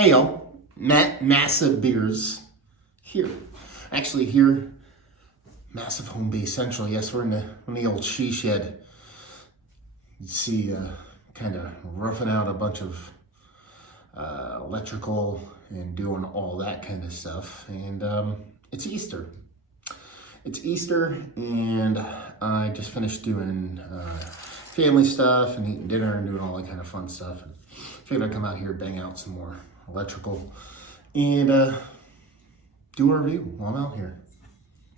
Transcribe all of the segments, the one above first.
Hey y'all, Massive Beers here. Actually here, Massive Home Base Central. Yes, we're in the old she shed. You see kind of roughing out a bunch of electrical and doing all that kind of stuff. And it's Easter. It's Easter and I just finished doing family stuff and eating dinner and doing all that kind of fun stuff. And figured I'd come out here, bang out some more electrical, and do a review while I'm out here.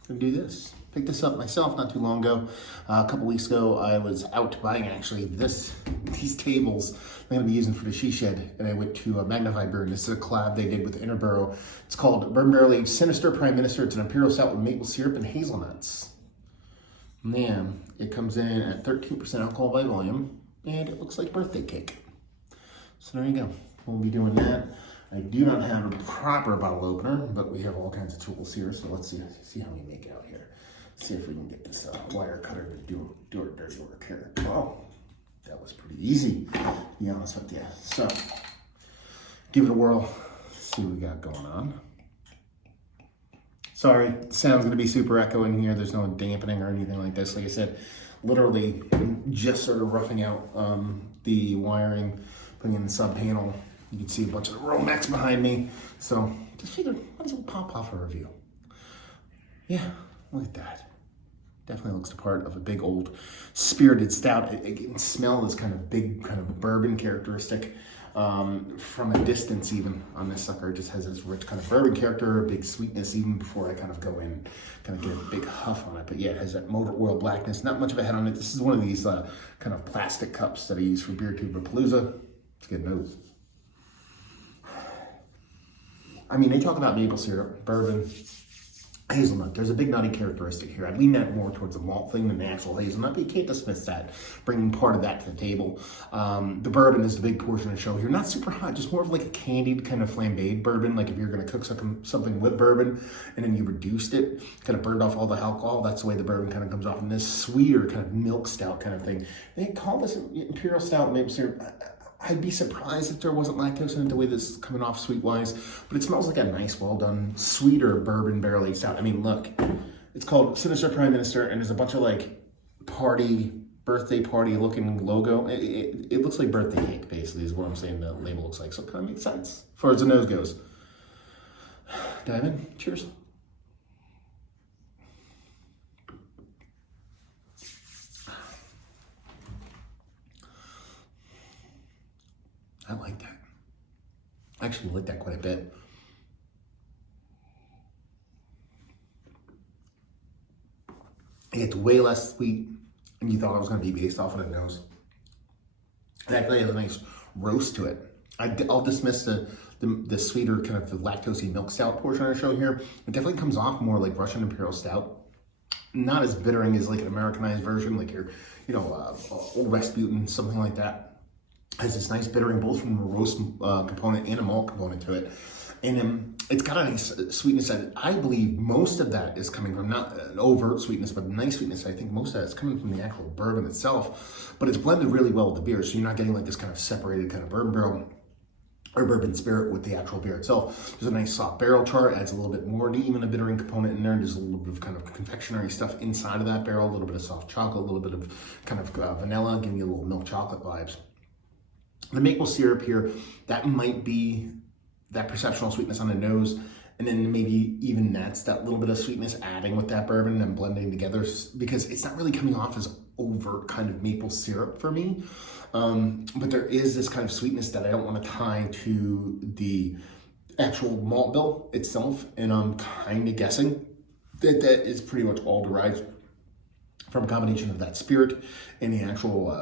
Gonna do this. Picked this up myself not too long ago. A couple weeks ago, I was out buying actually these tables I'm gonna be using for the she shed, and I went to Magnify Brewing. This is a collab they did with Interboro. It's called Bourbon Barrel Aged Sinister Prime Minister. It's an imperial stout with maple syrup and hazelnuts. Man, it comes in at 13% alcohol by volume, and it looks like birthday cake. So there you go. We'll be doing that. I do not have a proper bottle opener, but we have all kinds of tools here. So let's see how we make out here. See if we can get this wire cutter to do our dirty work here. Oh, that was pretty easy, to be honest with you. So give it a whirl. See what we got going on. Sorry, sound's gonna be super echo in here. There's no dampening or anything like this. Like I said, literally just sort of roughing out the wiring, putting in the sub panel. You can see a bunch of the Romex behind me. So just figured, might as well pop off a review. Yeah, look at that. Definitely looks the part of a big old spirited stout. It can smell this kind of big kind of bourbon characteristic from a distance even on this sucker. It just has this rich kind of bourbon character, a big sweetness even before I kind of go in, kind of get a big huff on it. But yeah, it has that motor oil blackness, not much of a head on it. This is one of these kind of plastic cups that I use for beer tube palooza. It's good nose. I mean, they talk about maple syrup, bourbon, hazelnut. There's a big nutty characteristic here. I'd lean that more towards the malt thing than the actual hazelnut, but you can't dismiss that, bringing part of that to the table. The bourbon is the big portion of the show here. Not super hot, just more of like a candied kind of flambéed bourbon. Like if you're gonna cook something with bourbon and then you reduced it, kind of burned off all the alcohol, that's the way the bourbon kind of comes off in this sweeter kind of milk stout kind of thing. They call this imperial stout maple syrup. I'd be surprised if there wasn't lactose in it the way this is coming off sweet-wise, but it smells like a nice, well-done, sweeter bourbon barrel-aged stout. I mean, look, it's called Sinister Prime Minister, and there's a bunch of like birthday party looking logo. It looks like birthday cake, basically, is what I'm saying the label looks like, so it kind of makes sense as far as the nose goes. Dive in. Cheers. I like that. I actually like that quite a bit. It's way less sweet than you thought it was going to be based off of the nose. It actually has a nice roast to it. I'll dismiss the sweeter kind of the lactosey milk stout portion of the show here. It definitely comes off more like Russian Imperial Stout. Not as bittering as like an Americanized version, like your, Old Rasputin, something like that. Has this nice bittering both from a roast component and a malt component to it. And it's got a nice sweetness that I believe most of that is coming from not an overt sweetness, but a nice sweetness. I think most of that is coming from the actual bourbon itself, but it's blended really well with the beer. So you're not getting like this kind of separated kind of bourbon barrel or bourbon spirit with the actual beer itself. There's a nice soft barrel char, adds a little bit more to even a bittering component in there. There's a little bit of kind of confectionery stuff inside of that barrel, a little bit of soft chocolate, a little bit of kind of vanilla, giving you a little milk chocolate vibes. The maple syrup here, that might be that perceptual sweetness on the nose, and then maybe even that's that little bit of sweetness adding with that bourbon and blending together, because it's not really coming off as overt kind of maple syrup for me. But there is this kind of sweetness that I don't want to tie to the actual malt bill itself, and I'm kind of guessing that that is pretty much all derived from a combination of that spirit and the actual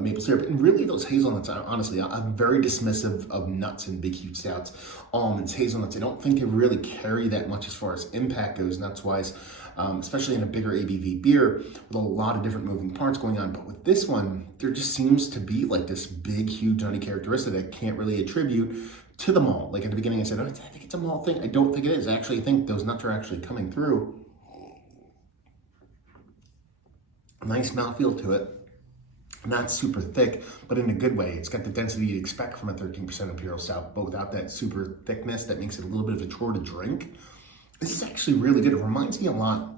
maple syrup. And really those hazelnuts, honestly, I'm very dismissive of nuts in big, huge stouts. Almonds, hazelnuts, I don't think they really carry that much as far as impact goes nuts-wise, especially in a bigger ABV beer with a lot of different moving parts going on. But with this one, there just seems to be like this big, huge nutty characteristic that I can't really attribute to the malt. Like at the beginning I said, oh, I think it's a malt thing. I don't think it is. I actually think those nuts are actually coming through. Nice mouthfeel to it. not super thick, but in a good way. It's got the density you'd expect from a 13% Imperial Stout, but without that super thickness that makes it a little bit of a chore to drink. This is actually really good. It reminds me a lot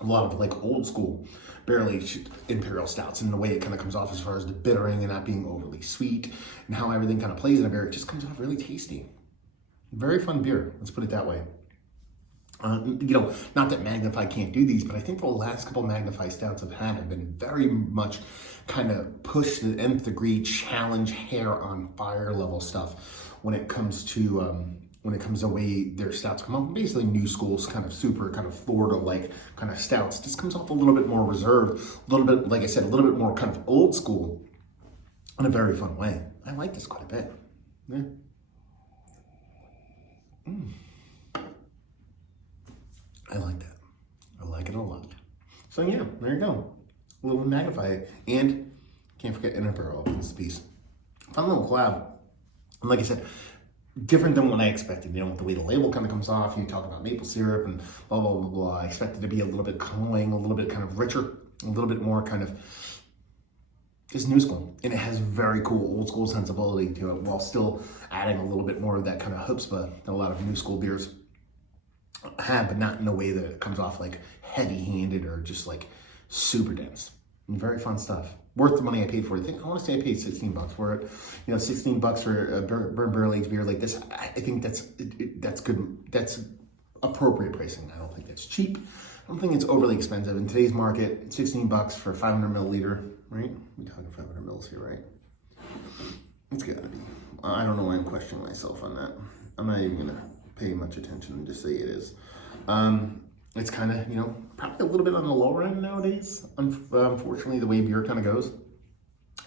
of like old school barrel-aged Imperial Stouts, and the way it kind of comes off as far as the bittering and not being overly sweet, and how everything kind of plays in a beer. It just comes off really tasty. Very fun beer, let's put it that way. Not that Magnify can't do these, but I think the last couple Magnify Stouts I've had have been very much kind of push to the nth degree, challenge, hair on fire level stuff when it comes to the way their stouts come off. Basically new schools, kind of super, kind of Florida-like kind of stouts. This comes off a little bit more reserved, a little bit, like I said, a little bit more kind of old school in a very fun way. I like this quite a bit. Yeah. I like that. I like it a lot. So yeah, there you go. A little Magnify. And can't forget Interboro in this piece. Fun little collab. And like I said, different than what I expected. With the way the label kind of comes off, you talk about maple syrup and blah, blah, blah, blah. I expected to be a little bit cloying, a little bit kind of richer, a little bit more kind of just new school. And it has very cool old school sensibility to it while still adding a little bit more of that kind of chutzpah that a lot of new school beers have, but not in a way that it comes off like heavy-handed or just like super dense. And very fun stuff. Worth the money I paid for it. I want to say I paid $16 for it. $16 for a bourbon barrel-aged beer like this. I think that's good. That's appropriate pricing. I don't think that's cheap. I don't think it's overly expensive in today's market. $16 for 500 milliliter, right? We're talking 500 mils here, right? It's gotta be. I don't know why I'm questioning myself on that. I'm not even gonna pay much attention and just say it is. It's kind of, probably a little bit on the lower end nowadays, unfortunately, the way beer kind of goes.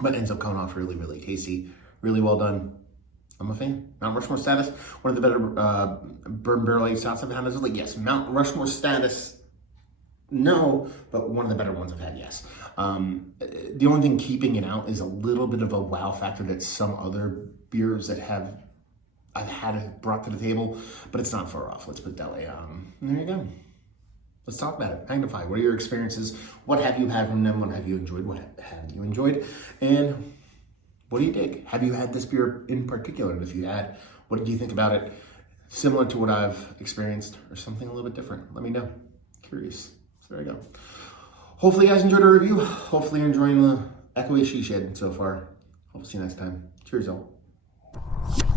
But ends up coming off really, really tasty, really well done. I'm a fan. Mount Rushmore status, one of the better bourbon barrel-aged stouts I've had. Is like, yes, Mount Rushmore status, no, but one of the better ones I've had, yes. The only thing keeping it out is a little bit of a wow factor that some other beers that I've had it brought to the table, but it's not far off. Let's put it that way. There you go. Let's talk about it. Magnify. What are your experiences? What have you had from them? What have you enjoyed? What have you enjoyed? And what do you dig? Have you had this beer in particular? And if you had, what did you think about it? Similar to what I've experienced or something a little bit different? Let me know. Curious. So there you go. Hopefully you guys enjoyed our review. Hopefully you're enjoying the echoey she shed so far. Hope to see you next time. Cheers, y'all.